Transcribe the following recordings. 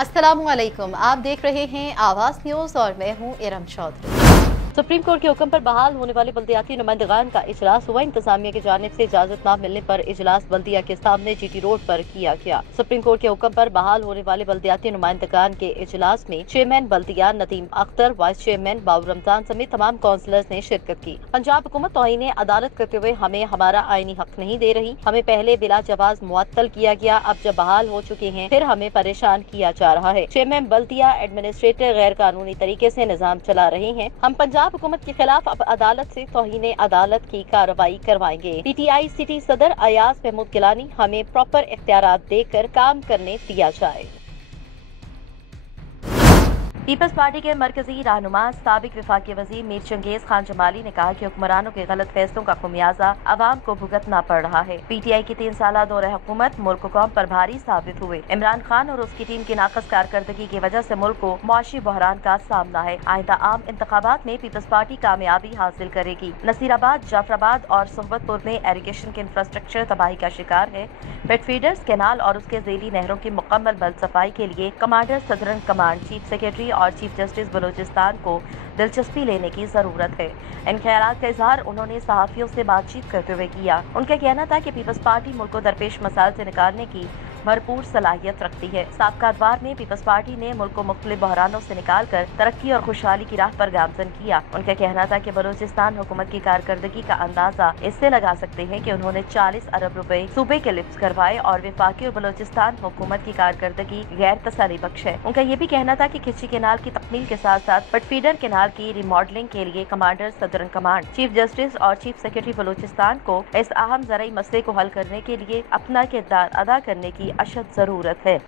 अस्सलामुअलैकुम, आप देख रहे हैं आवाज़ न्यूज़ और मैं हूं इरम चौधरी। सुप्रीम कोर्ट के हुक्म पर बहाल होने वाले बल्दियाती नुमाइंदगान का इजलास हुआ। इंतजामिया की जानिब से इजाजत न मिलने पर इजलास बल्दिया के सामने जीटी रोड पर किया गया। सुप्रीम कोर्ट के हुक्म पर बहाल होने वाले बल्दियाती नुमाइंदगान के इजलास में चेयरमैन बल्दिया नदीम अख्तर, वाइस चेयरमैन बाबू रमजान समेत तमाम काउंसलर्स ने शिरकत की। पंजाब हुकूमत तौहीन अदालत करते हुए हमें हमारा आईनी हक नहीं दे रही। हमें पहले बिला जवाज मुअत्तल किया गया, अब जब बहाल हो चुके हैं फिर हमें परेशान किया जा रहा है। चेयरमैन बल्दिया एडमिनिस्ट्रेटर गैर कानूनी तरीके से निजाम चला रहे हैं। हम पंजाब हुकूमत के खिलाफ अब अदालत से तौहीन अदालत की कार्रवाई करवाएंगे। PTI सिटी सदर अयाज महमूद गिलानी, हमें प्रॉपर इख्तियारात देकर काम करने दिया जाए। पीपल्स पार्टी के मरकजी रहनुमा साबिक वफाकी वजीर मीर चंगेज खान जमाली ने कहा कि हुक्मरानों के गलत फैसलों का खुमियाजा अवाम को भुगतना पड़ रहा है। PTI की 3 साल दौर हुकूमत मुल्क कौम पर भारी साबित हुए। इमरान खान और उसकी टीम की नाकस कारकर्दगी की वजह से मुल्क को मुआशी बहरान का सामना है। आइंदा आम इंतखाबात में पीपल्स पार्टी कामयाबी हासिल करेगी। नसीराबाद, जाफराबाद और सोहबतपुर में एरीगेशन के इंफ्रास्ट्रक्चर तबाही का शिकार है। पेटफीडर्स कैनाल और उसके ज़ेली नहरों की मुकम्मल बल सफाई के लिए commander southern command, chief secretary और चीफ जस्टिस बलूचिस्तान को दिलचस्पी लेने की जरूरत है। इन ख्यालात का इजहार उन्होंने सहाफियों से बातचीत करते हुए किया। उनका कहना था कि पीपल्स पार्टी मुल्क को दरपेश मसाइल से निकालने की भरपूर सलाहियत रखती है। साबका अदवार में पीपल्स पार्टी ने मुल्क को मुख्तलिफ बहरानों से निकाल कर तरक्की और खुशहाली की राह पर गामजन किया। उनका कहना था कि बलूचिस्तान हुकूमत की कारकर्दगी का अंदाजा इससे लगा सकते हैं कि उन्होंने 40 अरब रुपए सूबे के लिफ्ट करवाए और वफाकी और बलूचिस्तान हुकूमत की कारकर्दगी गैर तसल्ली बख्श है। उनका ये भी कहना था कि खिच्ची केनाल की तकमील के साथ साथ पटफीडर केनाल की रिमॉडलिंग के लिए commander southern command, chief justice और चीफ सेक्रेटरी बलूचिस्तान को इस अहम ज़राई मसले को हल करने के लिए अपना किरदार अदा करने की अशद जरूरत है।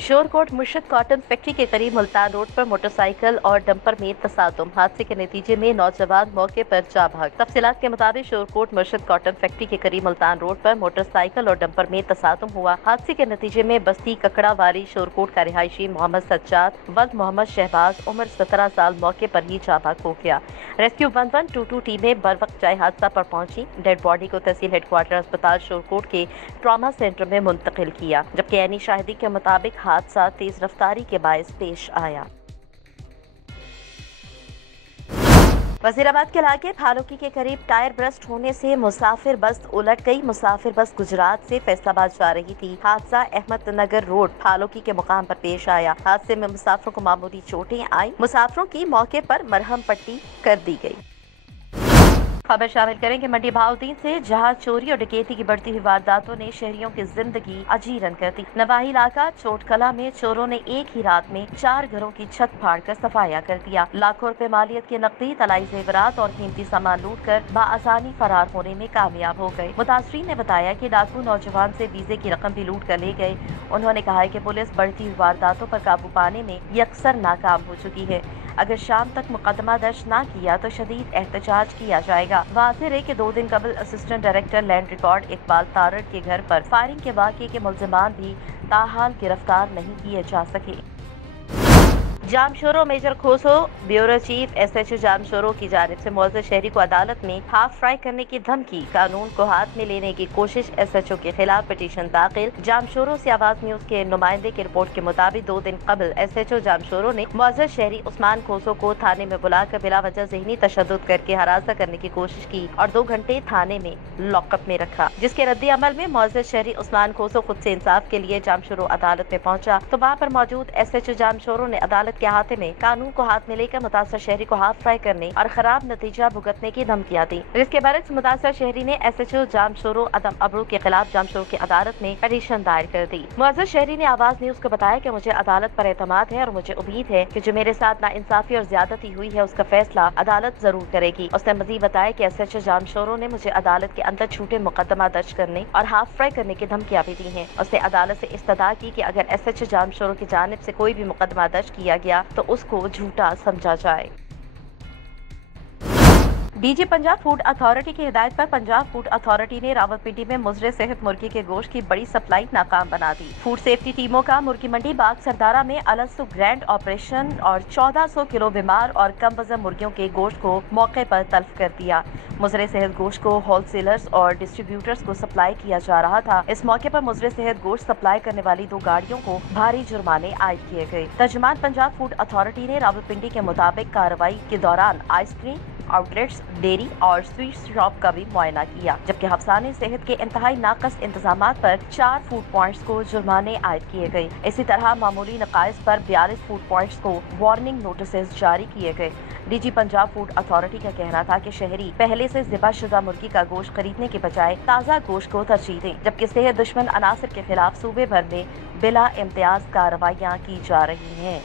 शोरकोट मुर्शद कॉटन फैक्ट्री के करीब मुल्तान रोड पर मोटरसाइकिल और डंपर में तसादुम। हादसे के नतीजे में नौजवान मौके पर जा भाग। तफसीलात के मुताबिक शोरकोट मुर्शद कॉटन फैक्ट्री के करीब मुल्तान रोड पर मोटरसाइकिल और डंपर में तसादुम हुआ। हादसे के नतीजे में बस्ती ककड़ा वाली शोरकोट का रिहायशी मोहम्मद सज्जाद वल्द मोहम्मद शहबाज उम्र 17 साल मौके पर ही जा भाग हो गया। रेस्क्यू 1122 टीमें बर वक्त चाय हादसा पर पहुंची। डेड बॉडी को तहसील हेडक्वार्टर अस्पताल शोरकोट के ट्रॉमा सेंटर में मुंतकिल किया, जबकि ऐनी शाहिदी के मुताबिक हादसा तेज रफ्तारी के बायस पेश आया। वजीराबाद के इलाके फालुकी के करीब टायर ब्रस्ट होने से मुसाफिर बस उलट गई। मुसाफिर बस गुजरात से फैसलाबाद जा रही थी। हादसा अहमदनगर रोड फालुकी के मुकाम पर पेश आया। हादसे में मुसाफिरों को मामूली चोटें आई। मुसाफिरों की मौके पर मरहम पट्टी कर दी गई। खबर शामिल करें कि मंडी बहाउद्दीन से जहां चोरी और डकैती की बढ़ती हुई वारदातों ने शहरियों की जिंदगी अजीरन कर दी। नवाही इलाका चोटकला में चोरों ने एक ही रात में 4 घरों की छत फाड़कर सफाया कर दिया। लाखों रुपए मालियत के नकदी, तलाई जेवरात और कीमती सामान लूट कर बाआसानी फरार होने में कामयाब हो गए। मुतासरीन ने बताया कि डाकू नौजवान से वीजे की रकम भी लूट कर ले गए। उन्होंने कहा है कि पुलिस बढ़ती हुई वारदातों पर काबू पाने में यकसर नाकाम हो चुकी है। अगर शाम तक मुकदमा दर्ज न किया तो शदीद एहतजाज किया जाएगा। वाज़ेह है कि 2 दिन कबल assistant director land record Iqbal Tarar के घर पर फायरिंग के वाक़े के मुल्ज़िमान भी ताहाल गिरफ्तार नहीं किए जा सके। Jamshoro major Khoso bureau chief SHO Jamshoro की जानिब से मौजूद शहरी को अदालत में हाफ फ्राई करने की धमकी, कानून को हाथ में लेने की कोशिश, SHO के खिलाफ पिटीशन दाखिल। जामशोरो से आवाज न्यूज के नुमाइंदे की रिपोर्ट के मुताबिक 2 दिन कबल SHO जामशोरो ने मौजूद शहरी उस्मान खोसो को थाने में बुलाकर बिला वजह ज़हनी तशद्दुद करके हरासा करने की कोशिश की और 2 घंटे थाने में लॉकअप में रखा, जिसके रद्दी अमल में मौजूद शहरी उस्मान खोसो खुद से इंसाफ के लिए जामशोरो अदालत में पहुंचा तो वहाँ पर मौजूद SHO जामशोरो ने अदालत के हाथे में कानून को हाथ में लेकर मुतासर शहरी को हाफ फ्राई करने और खराब नतीजा भुगतने की धमकियां दी, जिसके बरक्स मुतासर शहरी ने SHO जामशोरो अदम अबरू के खिलाफ जामशोरो की अदालत में पिटीशन दायर कर दी। मुअज़्ज़ज़ शहरी ने आवाज न्यूज को बताया कि मुझे अदालत पर एतमाद है और मुझे उम्मीद है कि जो मेरे साथ नाइंसाफी और ज्यादती हुई है उसका फैसला अदालत जरूर करेगी। उसने मजीद बताया कि SHO जामशोरो ने मुझे अदालत के अंदर झूठे मुकदमा दर्ज करने और हाफ फ्राई करने की धमकियां भी दी हैं। उसने अदालत से इस्तदा की कि अगर SHO जामशोरो की जानिब से कोई भी मुकदमा दर्ज किया गया तो उसको झूठा समझा जाए। डीजी पंजाब फूड अथॉरिटी की हिदायत पर पंजाब फूड अथॉरिटी ने रावलपिंडी में मुजरे सेहत मुर्गी के गोश्त की बड़ी सप्लाई नाकाम बना दी। फूड सेफ्टी टीमों का मुर्गी मंडी बाग सरदारा में अलग ग्रैंड ऑपरेशन और 1400 किलो बीमार और कम वजन मुर्गियों के गोश्त को मौके पर तल्फ कर दिया। मुजरे सेहत गोश्त को होलसेलर्स और डिस्ट्रीब्यूटर्स को सप्लाई किया जा रहा था। इस मौके पर मुजरे सेहत गोश्त सप्लाई करने वाली 2 गाड़ियों को भारी जुर्माने आयद किए गए। तर्जुमान पंजाब फूड अथॉरिटी ने रावलपिंडी के मुताबिक कार्रवाई के दौरान आइसक्रीम आउटलेट्स, डेयरी और स्वीट शॉप का भी मुआयना किया, जबकि हफ्साने सेहत के इंतहाई नाकस इंतजामात पर 4 फूड पॉइंट्स को जुर्माने आयद किए गए। इसी तरह मामूली नकाइस पर 42 फूड पॉइंट्स को वार्निंग नोटिस जारी किए गए। डीजी पंजाब फूड अथॉरिटी का कहना था कि शहरी पहले से ज़िबाशुदा मुर्गी का गोश्त खरीदने के बजाय ताज़ा गोश्त को तरजीह दें, जबकि सेहत दुश्मन अनासर के खिलाफ सूबे भर में बिला इम्तियाज कार्रवाइयाँ की जा रही हैं।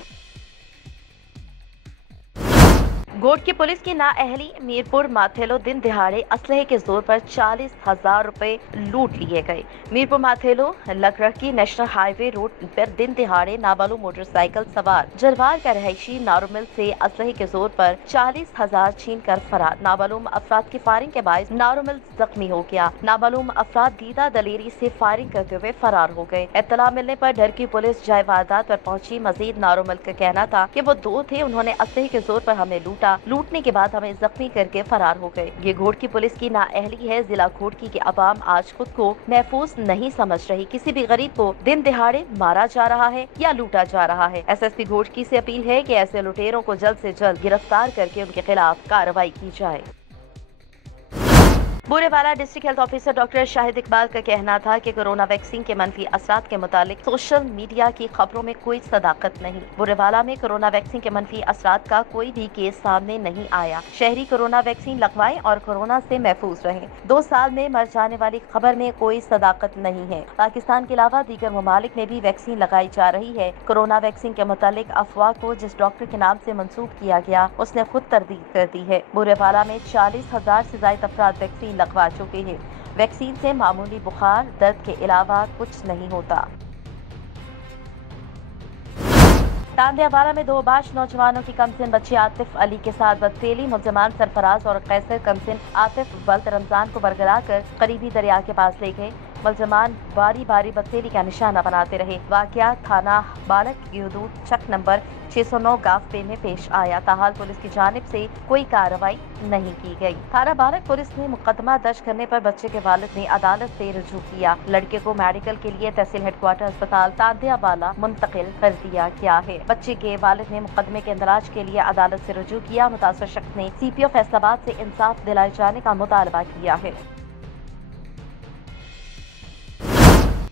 गोट की पुलिस की नाअहली मीरपुर माथेलो दिन दिहाड़े असलहे के जोर पर 40,000 रुपए लूट लिए गए। मीरपुर माथेलो लकड़की नेशनल हाईवे रोड पर दिन दिहाड़े नाबालिग मोटरसाइकिल सवार जलवार का रहायशी नारुमिल से असलहे के जोर पर 40,000 छीन कर फरार। नाबालिग अफराद की फायरिंग के बायस नारुमिल जख्मी हो गया। नाबालिग अफराद दीदा दलेरी से फायरिंग करते हुए फरार हो गए। इत्तला मिलने पर डर की पुलिस जाए वारदात पर पहुंची। मजीद नारुमिल का कहना था कि वो 2 थे, उन्होंने असलहे के जोर पर हमें लूटने के बाद हमें जख्मी करके फरार हो गए। ये घोट की पुलिस की नाअहली है। जिला घोटकी के अवाम आज खुद को महफूज नहीं समझ रही। किसी भी गरीब को दिन दिहाड़े मारा जा रहा है या लूटा जा रहा है। एसएसपी घोटकी से अपील है कि ऐसे लुटेरों को जल्द से जल्द गिरफ्तार करके उनके खिलाफ कार्रवाई की जाए। Burewala district health officer doctor Shahid Iqbal का कहना था कि कोरोना वैक्सीन के मनफी असरात के मुतालिक सोशल मीडिया की खबरों में कोई सदाकत नहीं। बुरेवाला में कोरोना वैक्सीन के मनफी असरात का कोई भी केस सामने नहीं आया। शहरी कोरोना वैक्सीन लगवाएं और कोरोना से महफूज रहें। 2 साल में मर जाने वाली खबर में कोई सदाकत नहीं है। पाकिस्तान के अलावा दीगर ममालिक में भी वैक्सीन लगाई जा रही है। कोरोना वैक्सीन के मुतालिक अफवाह को जिस डॉक्टर के नाम से मंसूब किया गया उसने खुद तरदीद कर दी है। बुरेवाला में 40,000 से ज्यादा अफराद वैक्सीन लगवा चुके हैं। वैक्सीन से मामूली बुखार दर्द के अलावा कुछ नहीं होता। तांदियावाला में 2 बाश नौजवानों की कमसिन बच्चे आतिफ अली के साथ बदफेली। मुलजमान सरफराज और कैसर कमसिन आतिफ बल्त रमजान को बरगला कर करीबी दरिया के पास ले गए। मुलजमान बारी बारी बदफेली का निशाना बनाते रहे। वाकया थाना बालक की हदूद चक नंबर 609 गाफे में पेश आया। ताहाल पुलिस की जानिब से कोई कार्रवाई नहीं की गई। थाना बालक पुलिस ने मुकदमा दर्ज करने पर बच्चे के वालिद ने अदालत से रुजू किया। लड़के को मेडिकल के लिए तहसील हेडक्वार्टर अस्पताल तांदियावाला मुंतकिल कर दिया गया है। बच्चे के वालिद ने मुकदमे के इंदराज के लिए अदालत से रुजू किया। मुतासर शख्स ने CPO फैसलाबाद से इंसाफ दिलाए जाने का मुतालबा किया है।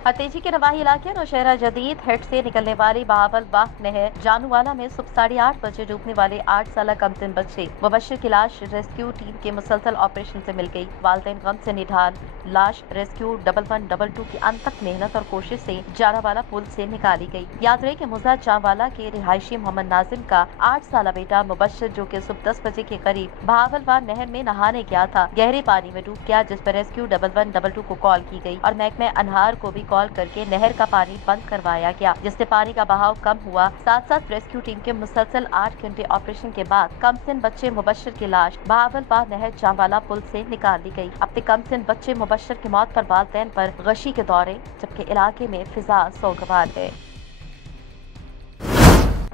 हतेजी के नवाही इलाके नौशहरा जदीद हेड से निकलने वाली बहावल बाग नहर जानूवाला में सुबह 8:30 बजे डूबने वाले 8 साल कमसिन बच्चे मुबश्शिर की लाश रेस्क्यू टीम के मुसलसल ऑपरेशन से मिल गई। वालिदैन गम से निढाल लाश रेस्क्यू 1112 की अनथक मेहनत और कोशिश से जानावाला पुल से निकाली गई। याद रहे कि मुजा जावाला के रिहायशी मोहम्मद नाजिम का 8 साल बेटा मुबश्शिर जो कि सुबह 10 बजे के करीब बहावल बाग नहर में नहाने गया था, गहरे पानी में डूब गया, जिस पर रेस्क्यू 1112 को कॉल की गई और महकमे अनहार को भी कॉल करके नहर का पानी बंद करवाया गया, जिससे पानी का बहाव कम हुआ। साथ साथ रेस्क्यू टीम के मुसलसल 8 घंटे ऑपरेशन के बाद कमसिन बच्चे मुबश्शिर की लाश बहावल बाग नहर जावाला पुल से निकाल ली गई। अब तक कमसिन बच्चे मुबश्शिर की मौत पर वालिदैन पर गशी के दौरे, जबकि इलाके में फिजा सोगवार है।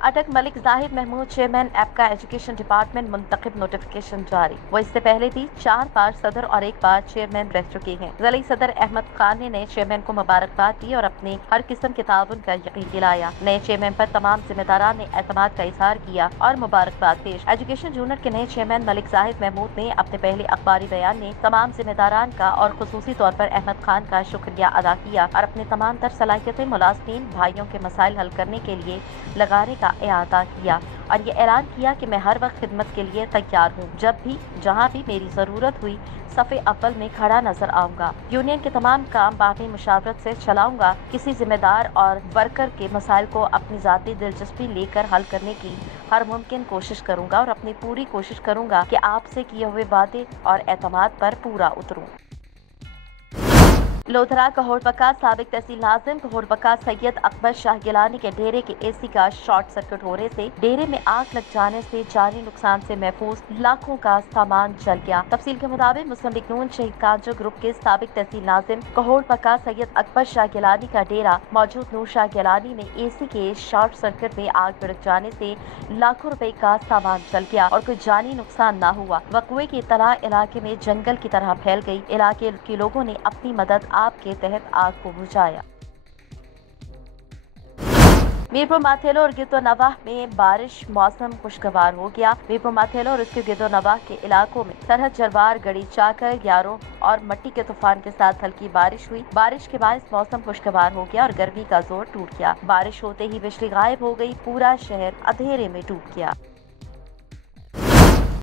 अटक मलिक जाहिद महमूद चेयरमैन एपका एजुकेशन डिपार्टमेंट मुंतखब नोटिफिकेशन जारी। वो इससे पहले भी 4 बार सदर और 1 बार चेयरमैन रह चुके हैं। ज़िला सदर अहमद खान ने नए चेयरमैन को मुबारकबाद दी और अपने हर किस्म के ताउन का यकीन दिलाया। नए चेयरमैन पर तमाम जिम्मेदारान ने एतमाद का इजहार किया और मुबारकबाद पेश। एजुकेशन यूनिट के नए चेयरमैन मलिक जाहिद महमूद ने अपने पहले अखबारी बयान में तमाम जिम्मेदारान का और खुसूसी तौर पर अहमद खान का शुक्रिया अदा किया और अपने तमाम तर सलाहियतें मुलाज़मीन भाइयों के मसाइल हल करने के लिए लगाने का इरादा किया और ये ऐलान किया कि मैं हर वक्त खिदमत के लिए तैयार हूँ। जब भी जहाँ भी मेरी ज़रूरत हुई सफ़े अव्वल में खड़ा नजर आऊँगा। यूनियन के तमाम काम बाहमी मुशावरत से चलाऊँगा। किसी जिम्मेदार और वर्कर के मसाइल को अपनी ज़ाती दिलचस्पी लेकर हल करने की हर मुमकिन कोशिश करूँगा और अपनी पूरी कोशिश करूँगा कि आपसे किए हुए वादे और एतमाद पर पूरा उतरूँ। लोधरा कहोड़पका साबिक तहसील नाजिम कहोड़पका सैयद अकबर शाह गिलानी के डेरे के एसी का शॉर्ट सर्किट होने से डेरे में आग लग जाने से जानी नुकसान से महफूज लाखों का सामान जल गया। तफसील के मुताबिक मुस्लिम लीग नून शहीद कांजो ग्रुप के साबिक तहसील नाजिम कहोड़पका सैयद अकबर शाह गिलानी का डेरा मौजूद नूर शाह गिलानी में एसी के शॉर्ट सर्किट में आग भड़क जाने से लाखों रुपए का सामान जल गया और कोई जानी नुकसान न हुआ। वक़्वे की इत्तला इलाके में जंगल की तरह फैल गई। इलाके के लोगों ने अपनी मदद आप के तहत आग को बुझाया। मीरपुर माथेलो और गिद्दो नवाह में बारिश, मौसम खुशगवार हो गया। मीरपुर माथेलो और इसके गिद्दो नवाह के इलाकों में सरहद जरवार, गड़ी चाकर, ग्यारों और मट्टी के तूफान के साथ हल्की बारिश हुई। बारिश के बाद मौसम खुशगवार हो गया और गर्मी का जोर टूट गया। बारिश होते ही बिजली गायब हो गई। पूरा शहर अंधेरे में डूब गया।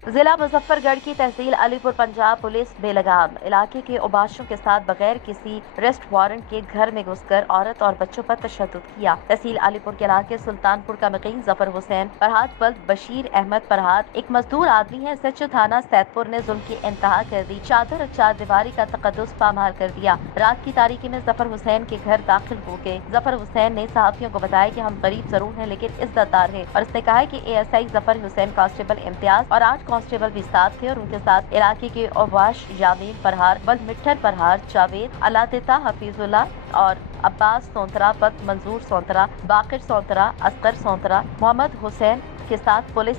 जिला मुजफ्फरगढ़ की तहसील अलीपुर पंजाब पुलिस बेलगाम इलाके के उबाशों के साथ बगैर किसी रेस्ट वारंट के घर में घुसकर औरत और बच्चों पर तशद्दुद किया। तहसील अलीपुर के इलाके सुल्तानपुर का मुकीम जफर हुसैन फरहाद वल्द बशीर अहमद फरहाद एक मजदूर आदमी है। सच थाना सैदपुर ने जुल्म की इंतहा कर दी। चादर और चार दीवारी का तकद्दुस पामाल कर दिया। रात की तारीकी में जफर हुसैन के घर दाखिल हो गए। जफर हुसैन ने सहाफियों को बताया कि हम गरीब जरूर हैं लेकिन इज्जतदार हैं और उसने कहा कि ASI जफर हुसैन कांस्टेबल इम्तियाज और 8 कांस्टेबल भी साथ थे और उनके साथ इलाके के अवाश यामीन फरहार, बल मिट्ठर फरहार, जावेद अलातिता, हफीजुल्ला और अब्बास सोंतरा, बद मंजूर सोंतरा, बाकिर सोंतरा, असगर सोंतरा, मोहम्मद हुसैन के साथ पुलिस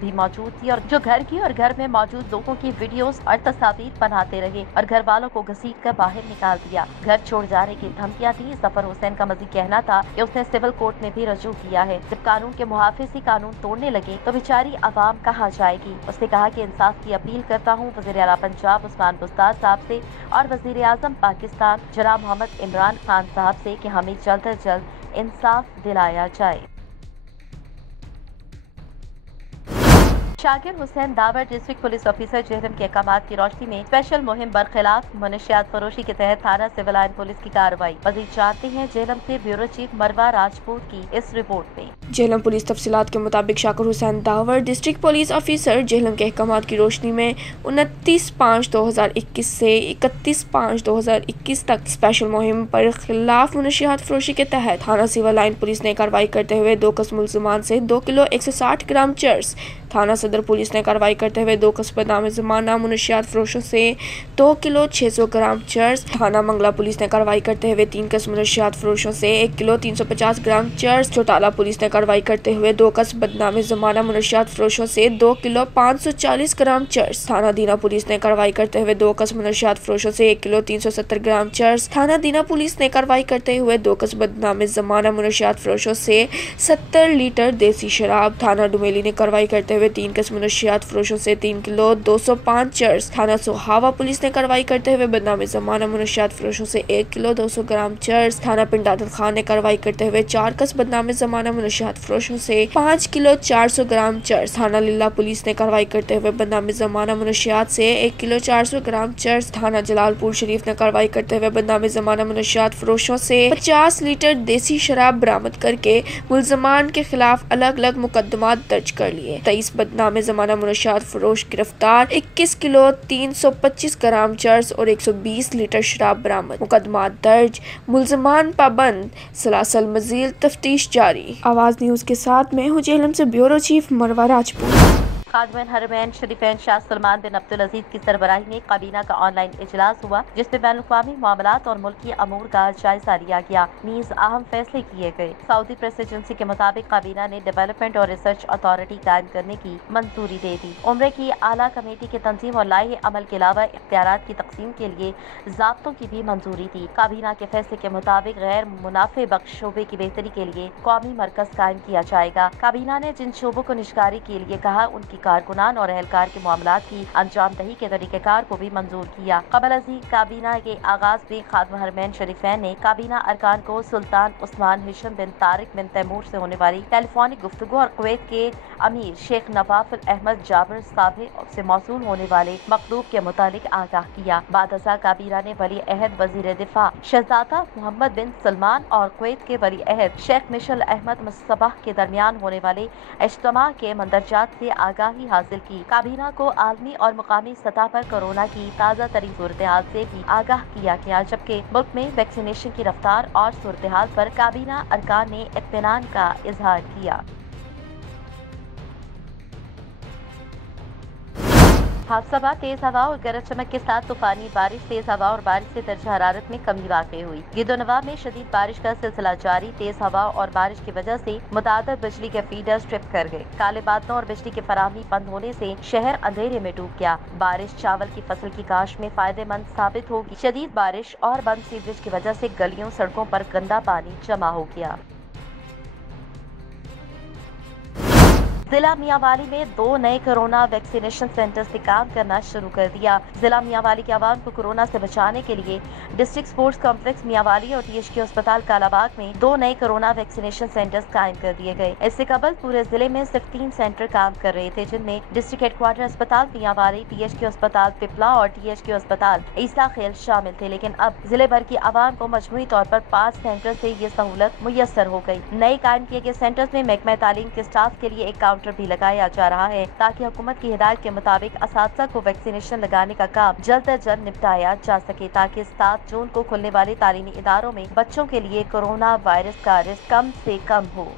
भी मौजूद थी और जो घर की और घर में मौजूद लोगों की वीडियोस और तस्वीर बनाते रहे और घर वालों को घसीट कर बाहर निकाल दिया। घर छोड़ जाने की धमकियां दी। जफर हुसैन का मजीद कहना था कि उसने सिविल कोर्ट में भी रजू किया है। जब कानून के मुहाफिज ही कानून तोड़ने लगे तो बेचारी आवाम कहाँ जाएगी। उसने कहा कि इंसाफ की अपील करता हूँ वज़ीर आला पंजाब उस्मान बुज़दार साहब से और वज़ीर आज़म पाकिस्तान जनाब मोहम्मद इमरान खान साहब से कि हमें जल्द अज जल्द इंसाफ दिलाया जाए। Shakir Hussain the power district police officer Jhelum के अहकाम की रोशनी में स्पेशल मुहिम बरखिलाफ मनशियात फरोशी के तहत थाना सिविल लाइन पुलिस की कार्रवाई। मजीद जानते हैं जेहलम से ब्यूरो चीफ मरवा राजपूत की इस रिपोर्ट में। जेहलम पुलिस तफसीलात के मुताबिक Shakir Hussain the power district police officer Jhelum के अहकाम की रोशनी में 29/5/2021 से 31/5/2021 तक स्पेशल मुहिम पर खिलाफ मनशियात फरोशी के तहत थाना सिविल लाइन पुलिस ने कार्रवाई करते हुए 2 कस्म मुल्ज़िमान से 2 किलो 160 ग्राम चर्स, थाना सदर पुलिस ने कार्रवाई करते हुए 2 कस्म बदनाम ज़माना मुनशियात फरोशों से 2 किलो 600 ग्राम चर्स, थाना मंगला पुलिस ने कार्रवाई करते हुए 3 कस्म मुनशियात फरोशों से 1 किलो 350 ग्राम चर्स, चौटाला पुलिस ने कार्रवाई करते हुए 2 कस्म बदनाम ज़माना मुनशियात फरोशों से 2 किलो 540 ग्राम चर्स, थाना दीना पुलिस ने कार्रवाई करते हुए 2 कस्म मुनशियात फरोशों से 1 किलो 370 ग्राम चर्स, थाना दीना पुलिस ने कार्रवाई करते हुए 2 कस्म बदनाम ज़माना मुनशियात फरोशों से 70 लीटर देसी शराब, थाना डुमेली ने कार्रवाई करते हुए 3 कस्म मनशियात फरोशों से 3 किलो 205 चर्स, थाना सोहावा पुलिस ने कार्रवाई करते हुए बदनाम ज़माना मनशियात फरोशों से 1 किलो 200 ग्राम चर्स, थाना पिंडादल खान ने कार्रवाई करते हुए 4 कस्म बदनाम ज़माना मनशियात फरोशों से 5 किलो 400 ग्राम चर्स, थाना लिल्ला पुलिस ने कार्रवाई करते हुए बदनाम ज़माना मनशियात से 1 किलो 400 ग्राम चर्स, थाना जलालपुर शरीफ ने कार्रवाई करते हुए बदनाम ज़माना मनशियात फरोशों से 50 लीटर देसी शराब बरामद करके मुल्ज़मान के खिलाफ अलग अलग मुकदमा दर्ज कर लिए। 23 बदनाम ज़माना मुनशियात फरोश गिरफ्तार, 21 किलो 325 ग्राम चर्स और 120 लीटर शराब बरामद, मुकदमा दर्ज, मुल्ज़मान पाबंद, सलासल मज़ीद तफ्तीश जारी। आवाज़ न्यूज़ के साथ मैं हूँ जेहलम से ब्यूरो चीफ मरवा राजपूत। खादिम हरमैन शरीफैन शाह सलमान बिन अब्दुल अजीज की सरबराही में काबीना का ऑनलाइन इजलास हुआ जिसमें बैनुल-अक़वामी मामलात और मुल्की अमूर का जायजा लिया गया। नीज़ अहम फैसले किए गए। सऊदी प्रेस एजेंसी के मुताबिक काबीना ने डेवलपमेंट और रिसर्च अथॉरिटी कायम करने की मंजूरी दे दी। उम्रे की आला कमेटी की तंजीम और लाहे अमल के अलावा इख्तियारात की तकसीम के लिए ज़ाब्तों की भी मंजूरी दी। काबीना के फैसले के मुताबिक गैर मुनाफे बख्श शोबे की बेहतरी के लिए कौमी मरकज कायम किया जाएगा। काबीना ने जिन शोबों को निजकारी के लिए कहा उनकी कारकुनान और एहलकार के मामलात की अंजाम दही के तरीक़ेकार को भी मंजूर किया। कबल अज़ी काबीना के आगाज में खादिम हरमैन शरीफैन ने काबीना अरकान को सुल्तान उस्मान हिशम बिन तारिक बिन तैमूर से होने वाली टेलीफोनिक गुफ्तगू और कुवैत के अमीर शेख नवाफिल अहमद जाबर साहब से मौसूल होने वाले मकतूब के मुतालिक आगाह किया। बादशाह काबीना ने वली अहद वजीर दिफा शहजादा मोहम्मद बिन सलमान और कुवैत के वली अहद शेख मिशल अहमद मुस्तबा के दरमियान होने वाले इज्तिमा के मंदरजात से आगाह आगाही हासिल की। काबीना को आलमी और मुकामी सतह पर कोरोना की ताज़ा तरीन सूरत-ए-हाल से भी आगाह किया गया, जबकि मुल्क में वैक्सीनेशन की रफ्तार और सूरत-ए-हाल पर काबीना अरकान ने इत्मीनान का इजहार किया। हाफसाबाद तेज हवा और गरज चमक के साथ तूफानी बारिश, तेज हवा और बारिश से दर्जा हरारत में कमी वाक़ई हुई। गिद्दो-नवाह में शदीद बारिश का सिलसिला जारी। तेज हवा और बारिश की वजह से मुतादिद बिजली के फीडर्स ट्रिप कर गए। काले बादलों और बिजली की फराहमी बंद होने से शहर अंधेरे में डूब गया। बारिश चावल की फसल की काश्त में फायदेमंद साबित होगी। शदीद बारिश और बंद सीवरेज की वजह से गलियों सड़कों पर गंदा पानी जमा हो गया। जिला मियांवाली में 2 नए कोरोना वैक्सीनेशन सेंटर्स ने काम करना शुरू कर दिया। जिला मियांवाली के आवाम को कोरोना से बचाने के लिए डिस्ट्रिक्ट स्पोर्ट्स कॉम्प्लेक्स मियांवाली और THQ अस्पताल कालाबाग में 2 नए कोरोना वैक्सीनेशन सेंटर्स कायम कर दिए गए। इससे कबल पूरे जिले में सिर्फ 3 सेंटर काम कर रहे थे, जिनमें डिस्ट्रिक्ट हेडक्वार्टर अस्पताल मियांवाली, THQ अस्पताल पिपला और THQ अस्पताल ईसा खेल शामिल थे। लेकिन अब जिले भर की आवाम को मजमूई तौर पर 5 सेंटर से ये सहूलत मुयस्सर हो गई। नए कायम किए गए सेंटर्स में महकमा तालीम के स्टाफ के लिए एक काउंटर भी लगाया जा रहा है, ताकि हुकूमत की हिदायत के मुताबिक असातिज़ा को वैक्सीनेशन लगाने का काम जल्द अज जल्द निपटाया जा सके, ताकि 7 जून को खुलने वाले तालीमी इदारों में बच्चों के लिए कोरोना वायरस का रिस्क कम से कम हो।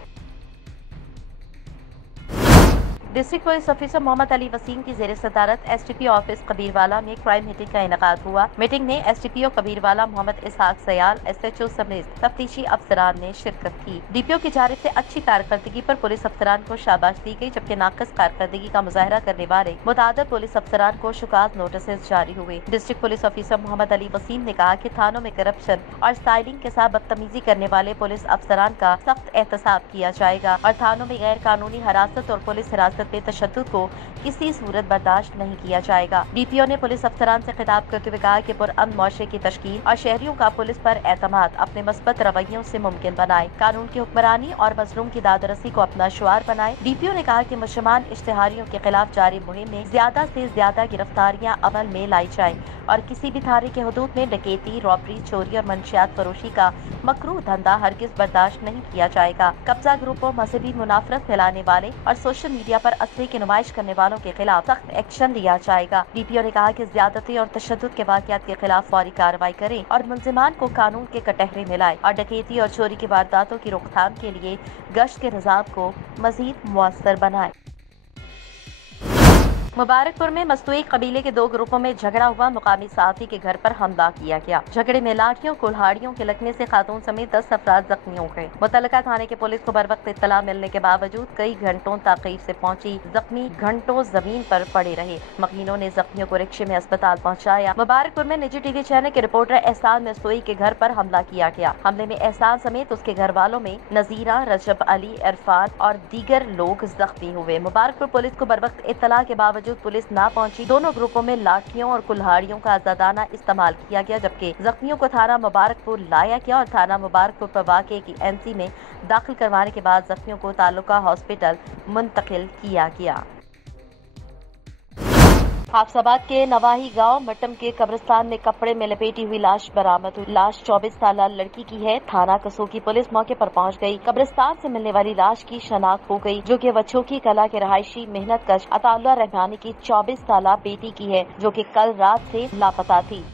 District police officer Mohammad Ali Waseem की जेर सदारत STP ऑफिस कबीरवाला में क्राइम मीटिंग का इनेकाद हुआ। मीटिंग में STPO कबीरवाला मोहम्मद इसहाक सयाल, SHO समेत तफ्तीशी अफसरान ने शिरकत की। DPO की जानिब से अच्छी कारकर्दगी पर पुलिस अफसरान को शाबाश दी गई, जबकि नाक़िस कारकर्दगी का मुजाहरा करने वाले मुतादिद पुलिस अफसरान को शुकात नोटिस जारी हुए। District police officer Mohammad Ali Waseem ने कहा कि थानों में करप्शन और स्टाइलिंग के साथ बदतमीजी करने वाले पुलिस अफसरान का सख्त एहतसाब किया जाएगा और थानों में गैर कानूनी हिरासत और पुलिस हिरासत में तशद्दुद को किसी सूरत बर्दाश्त नहीं किया जाएगा। DPO ने पुलिस अफसरान से खिताब करते हुए कहा कि पुरअमन मुआशरे की तश्कील और शहरियों का पुलिस पर एतमाद अपने मस्बत रवैयों से मुमकिन बनाए, कानून की हुक्मरानी और मजलूम की दादरसी को अपना शुआर बनाए। DPO ने कहा कि मुसलमान इश्तिहारियों के खिलाफ जारी मुहिम में ज्यादा से ज्यादा गिरफ्तारियां अमल में लाई जाएं और किसी भी थाने के हुदूद में डकैती, रॉबरी, चोरी और मंशियात फरोशी का मकरूह धंधा हरगिज बर्दाश्त नहीं किया जाएगा। कब्जा ग्रुपों, मजहबी मुनाफरत फैलाने वाले और सोशल मीडिया पर असली की नुमाइश करने वालों के खिलाफ सख्त एक्शन लिया जाएगा। DPO ने कहा कि ज्यादती और तशद्दुद के वाक़यात के खिलाफ फौरी कार्रवाई करें और मुल्जिमान को कानून के कटहरे में लाए और डकैती और चोरी की वारदातों की रोकथाम के लिए गश्त के निज़ाम को मजीद मुअस्सर बनाए। मुबारकपुर में मस्तूई कबीले के 2 ग्रुपों में झगड़ा हुआ। मुकामी साथी के घर पर हमला किया गया। झगड़े में लाठियों कुल्हाड़ियों के लगने से खातून समेत 10 अफराद जख्मी हो गए। मुतल्लिका थाने के पुलिस को बर वक्त इत्तला मिलने के बावजूद कई घंटों ताक़ीब से पहुंची जख्मी घंटों जमीन पर पड़े रहे। मकीनों ने जख्मियों को रिक्शे में अस्पताल पहुंचाया। मुबारकपुर में निजी TV चैनल के रिपोर्टर एहसान मस्तूई के घर पर हमला किया गया। हमले में एहसान समेत उसके घर वालों में नजीरा, रजब अली, इरफान और दीगर लोग जख्मी हुए। मुबारकपुर पुलिस को बर वक्त इत्तला के बावजूद पुलिस ना पहुंची। दोनों ग्रुपों में लाठियों और कुल्हाड़ियों का आजादाना इस्तेमाल किया गया, जबकि जख्मियों को थाना मुबारकपुर लाया गया और थाना मुबारकपुर पर वाक़े की NC में दाखिल करवाने के बाद जख्मियों को तालुका हॉस्पिटल मुंतकिल किया गया। हाफसाबाद के नवाही गांव मटम के कब्रिस्तान में कपड़े में लपेटी हुई लाश बरामद हुई। लाश 24 साल लड़की की है। थाना कसो की पुलिस मौके पर पहुंच गई। कब्रिस्तान से मिलने वाली लाश की शनाख्त हो गई, जो कि वछोकी कला के रहायशी मेहनत कश अताउल्लाह रहमानी की 24 साल बेटी की है, जो कि कल रात से लापता थी।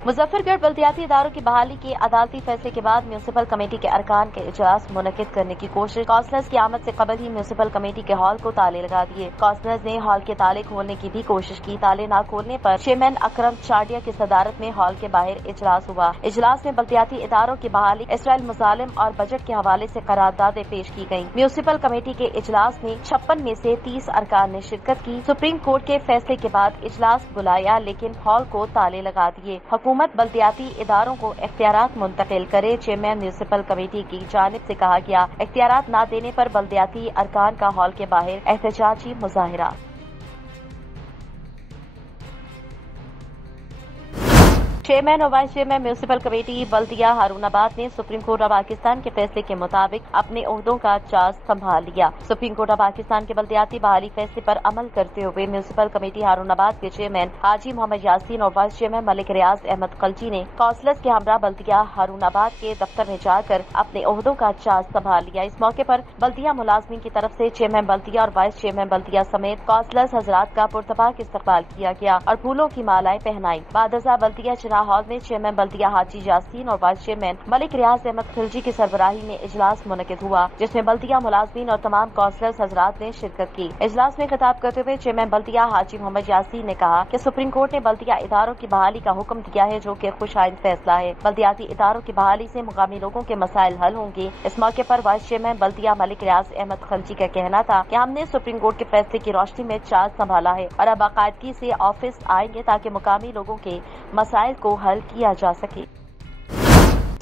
मुजफ्फरगढ़ बल्दियाती इदारों की बहाली के अदालती फैसले के बाद म्यूनिसिपल कमेटी के अरकान के इजलास मुनक्किद करने की कोशिश। काउंसलर्स की आमद से कबल ही म्यूनिसिपल कमेटी के हॉल को ताले लगा दिए। काउंसलर्स ने हॉल के ताले खोलने की भी कोशिश की। ताले न खोलने पर चेयरमैन अकरम चाडिया की सदारत में हॉल के बाहर इजलास हुआ। इजलास में बल्दियाती इदारों की बहाली, इसराइल मुजालिम और बजट के हवाले से करारदादें पेश की गयी। म्यूनिसिपल कमेटी के इजलास में 56 में से 30 अरकान ने शिरकत की। सुप्रीम कोर्ट के फैसले के बाद इजलास बुलाया, लेकिन हॉल को ताले लगा दिए। हुकूमत बल्दियाती इदारों को इख्तियारात मुंतकिल करे। चेयरमैन म्यूनिसिपल कमेटी की जानिब से कहा गया, इख्तियारात न देने पर बल्दियाती अरकान का हॉल के बाहर एहतजाजी मुजाहिरा। चेयरमैन और वाइस चेयरमैन म्यूनिसिपल कमेटी बल्दिया हारूनाबाद ने सुप्रीम कोर्ट ऑफ पाकिस्तान के फैसले के मुताबिक अपने ओहदों का चार्ज संभाल लिया। सुप्रीम कोर्ट ऑफ पाकिस्तान के बल्दियाती बहाली फैसले पर अमल करते हुए म्यूनिसिपल कमेटी हारूनाबाद के चेयरमैन हाजी मोहम्मद यासीन और वाइस चेयरमैन मलिक रियाज अहमद खलजी ने काउंसलर्स के हमरा बल्दिया हारूनाबाद के दफ्तर में जाकर अपने ओहदों का चार्ज संभाल लिया। इस मौके पर बल्दिया मुलाजमीन की तरफ से चेयरमैन बल्दिया और वाइस चेयरमैन बल्दिया समेत काउंसलर्स हजरात का पुरतबाक इस्तकबाल किया गया और फूलों की मालाएं पहनाई। बादशाह बल्दिया चिनाह हॉल में चेयरमैन बल्दिया हाजी यासीन और वाइस चेयरमैन मलिक रियाज अहमद खिलजी की सरबराही में इजलास मुनक़िद हुआ, जिसमें बल्दिया मुलाजमीन और तमाम काउंसलर्स हजरात ने शिरकत की। इजलास में खिताब करते हुए चेयरमैन बल्दिया हाजी मोहम्मद यासीन ने कहा कि सुप्रीम कोर्ट ने बल्दिया इदारों की बहाली का हुक्म दिया है, जो कि खुशाइन फैसला है। बल्दियाती इदारों की बहाली से मुकामी लोगों के मसाइल हल होंगे। इस मौके पर वाइस चेयरमैन बल्दिया मलिक रियाज अहमद खलजी का कहना था कि हमने सुप्रीम कोर्ट के फैसले की रोशनी में चार्ज संभाला है और अब बाकायदगी से ऑफिस आएंगे ताकि मुकामी लोगों के मसाइल को हल किया जा सके।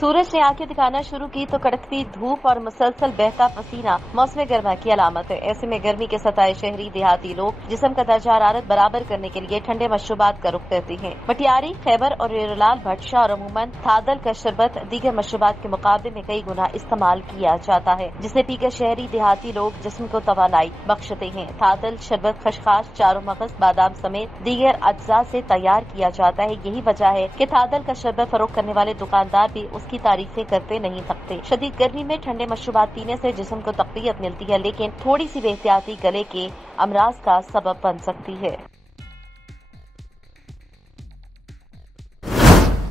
सूरज ने आंखें दिखाना शुरू की तो कड़कती धूप और मुसलसल बहता पसीना मौसम गर्मा की अलामत है। ऐसे में गर्मी के सताए शहरी देहाती लोग जिस्म का दर्जा हरारत बराबर करने के लिए ठंडे मशरूबात का रुख करते हैं। मटियारी, खैबर और रेलाल भटशा और अमूमन थादल का शरबत दीगर मशरूबात के मुकाबले में कई गुना इस्तेमाल किया जाता है, जिसे पीकर शहरी देहाती लोग जिस्म को तवानाई बख्शते हैं। थादल शरबत खशखाश, चारों मगज, बादाम समेत दीगर अज्जा से तैयार किया जाता है। यही वजह है कि थादल का शरबत फरोख्त करने वाले दुकानदार भी की तारीफें करते नहीं थकते। शदीद गर्मी में ठंडे मशरूबात पीने से जिस्म को तक़वियत मिलती है, लेकिन थोड़ी सी बेहतियाती गले के अमराज का सबब बन सकती है।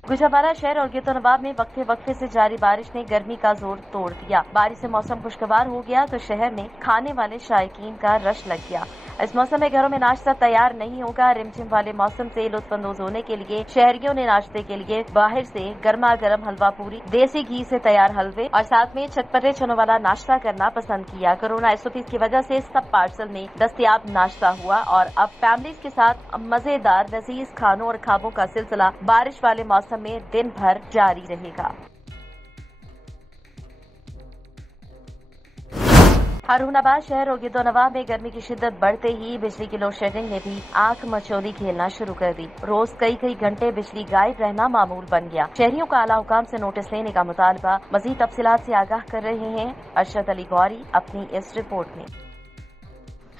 गुजरावाला शहर और गिरदोनवाब में वक्फे वक्फे से जारी बारिश ने गर्मी का जोर तोड़ दिया। बारिश से मौसम खुशगवार हो गया तो शहर में खाने वाले शायकीन का रश लग गया। इस मौसम में घरों में नाश्ता तैयार नहीं होगा। रिमझिम वाले मौसम से लुत्फअंदोज होने के लिए शहरियों ने नाश्ते के लिए बाहर से गर्मा गर्म हलवा पूरी, देसी घी से तैयार हलवे और साथ में चटपटे चनों वाला नाश्ता करना पसंद किया। कोरोना SOPs की वजह से सब पार्सल में दस्तयाब नाश्ता हुआ और अब फैमिलीज के साथ मजेदार लजीज खानों और खाबों का सिलसिला बारिश वाले मौसम में दिन भर जारी रहेगा। हारूनाबाद शहर और गिरदोनवाब में गर्मी की शिद्दत बढ़ते ही बिजली की लोड शेडिंग ने भी आंख मचौली खेलना शुरू कर दी। रोज कई घंटे बिजली गायब रहना मामूल बन गया। शहरियों का आला हुकाम से नोटिस लेने का मुतालबा। मजीद तफसीलात से आगाह कर रहे हैं अरशद अली गौरी अपनी इस रिपोर्ट में।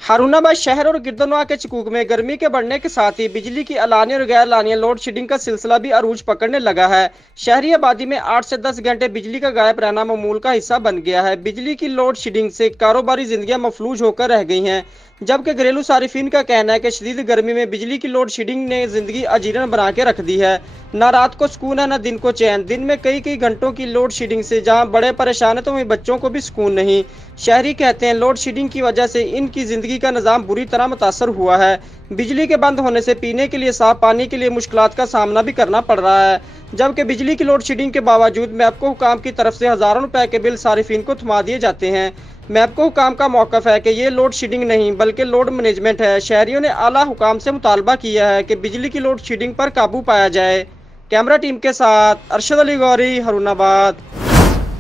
हारूनाबाद शहर और गिरदोनवाब के चकूक में गर्मी के बढ़ने के साथ ही बिजली की अलानिया और गैर लानिया लोड शेडिंग का सिलसिला भी अरूज पकड़ने लगा है। शहरी आबादी में 8 से 10 घंटे बिजली का गायब रहना मामूल का हिस्सा बन गया है। बिजली की लोड शेडिंग से कारोबारी जिंदगियां मफलूज होकर रह गई हैं, जबकि घरेलू सारिफिन का कहना है कि शदीद गर्मी में बिजली की लोड शेडिंग ने जिंदगी अजीरन बना के रख दी है। न रात को सुकून है न दिन को चैन। दिन में कई घंटों की लोड शेडिंग से जहां बड़े परेशान है तो वहीं बच्चों को भी सुकून नहीं। शहरी कहते हैं लोड शेडिंग की वजह से इनकी जिंदगी का निज़ाम बुरी तरह मुतासर हुआ है। बिजली के बंद होने से पीने के लिए, साफ पानी के लिए मुश्किलात का सामना भी करना पड़ रहा है, जबकि बिजली की लोड शेडिंग के बावजूद मैपको हुकाम की तरफ से हजारों रुपए के बिल सारिफिन को थमा दिए जाते हैं। मैपको हुकाम का मौक़िफ़ है कि ये लोड शेडिंग नहीं बल्कि लोड मैनेजमेंट है। शहरियों ने आला हुकाम से मुतालबा किया है कि बिजली की लोड शेडिंग पर काबू पाया जाए। कैमरा टीम के साथ अरशद अली गौरी, हारूनाबाद।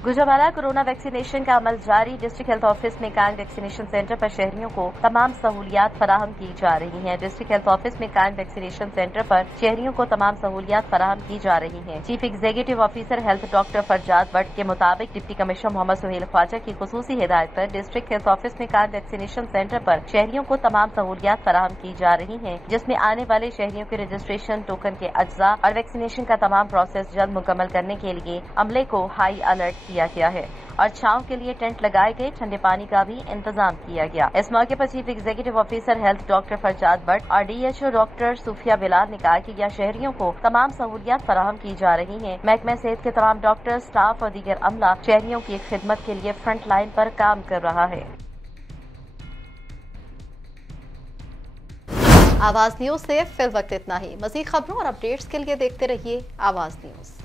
गुजरावाला कोरोना वैक्सीनेशन का अमल जारी। डिस्ट्रिक्ट हेल्थ ऑफिस में कायम वैक्सीनेशन सेंटर पर शहरियों को तमाम सहूलियात फराहम की जा रही हैं। डिस्ट्रिक्ट हेल्थ ऑफिस में कायम वैक्सीनेशन सेंटर पर शहरियों को तमाम सहूलियात फराहम की जा रही हैं। Chief executive officer health doctor Farzad Bhatt के मुताबिक डिप्टी कमिश्नर मोहम्मद सुहेल ख्वाजा की खुसूसी हिदायत पर डिस्ट्रिक्ट हेल्थ ऑफिस में कायम वैक्सीनेशन सेंटर पर शहरियों को तमाम सहूलियात फराहम की जा रही हैं, जिसमें आने वाले शहरियों के रजिस्ट्रेशन, टोकन के अज्जा और वैक्सीनेशन का तमाम प्रोसेस जल्द मुकम्मल करने के लिए अमले को हाई अलर्ट किया गया है और छांव के लिए टेंट लगाए गए। ठंडे पानी का भी इंतजाम किया गया। इस मौके पर chief executive officer health doctor Farzad Bhatt और DHO डॉक्टर सूफिया बिलाल ने कहा कि यह शहरियों को तमाम सहूलियात फराहम की जा रही हैं। महकमा सेहत के तमाम डॉक्टर, स्टाफ और दीगर अमला शहरियों की खिदमत के लिए फ्रंट लाइन पर काम कर रहा है। आवाज न्यूज से फिल वक्त इतना ही। मज़ीद खबरों और अपडेट्स के लिए देखते रहिए आवाज न्यूज।